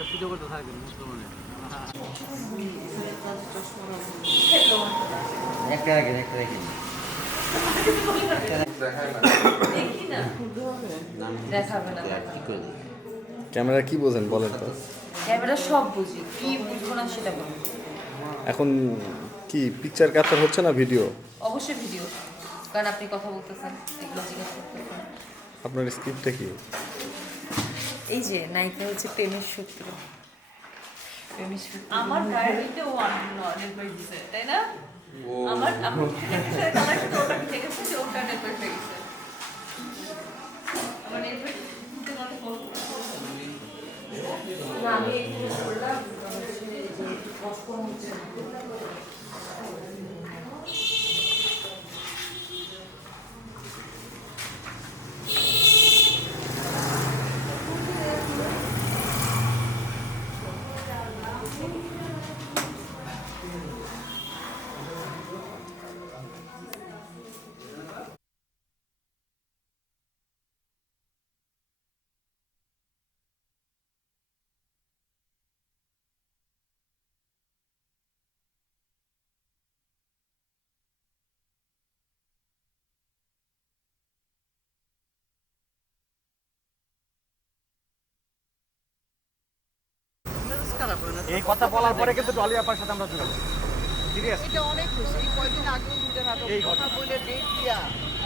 করতে একটা রাখেন একটা রাখেন? ক্যামেরা কি বোঝেন বলেন তো? ক্যামেরা সব বুঝি কি বুঝব না সেটা বলব এখন কি পিকচার ক্যাপচার হচ্ছে না ভিডিও অবশ্যই ভিডিও কারণ আপনি কথা বলতেছেন এগুলো জিজ্ঞেস করতেছেন। আপনার স্ক্রিপ্টটা কি? এই যে নায়িকা হচ্ছে প্রেমের সূত্র। প্রেমের সূত্র আমার ও দিছে তাই না? আমার আমার সাথে ওটা মিশে গেছে যে ওটা নির্ভর হয়ে গেছে। আমার নির্ভর আমি করলাম হচ্ছে এই কথা বলার পরে কিন্তু ডলি আপার সাথে আমরা যোগাযোগ সিরিয়াস? এটা অনেক হয়েছে এই কয়দিন আগেও দুইটা নাটক এই কথা বলে ডেট দিয়া।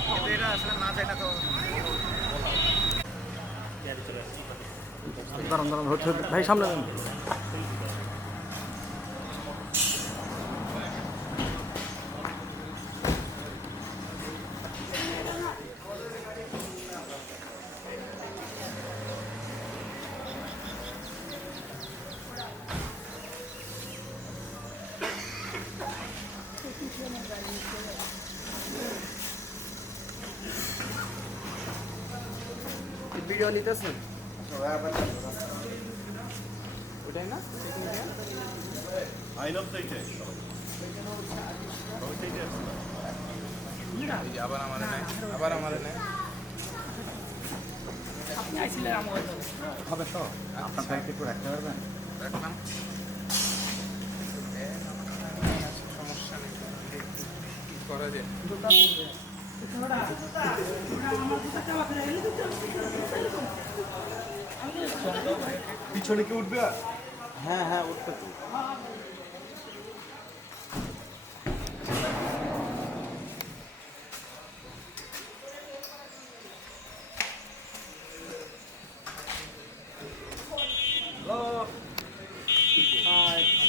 কিন্তু এটা আসলে না যায় না তো। দাঁড়ান দাঁড়ান। ভাই সামনে ভিডিও নিতেছেন ওটাই না? আবার আমারে নাই আবার আমারে নাই হবে তো। আপনার ব্যাংকে একটু রাখতে পারবেন? রাখলাম। করা যায় পিছনে কি উঠবে হ্যাঁ হ্যাঁ উঠবে তো Hello. Hi.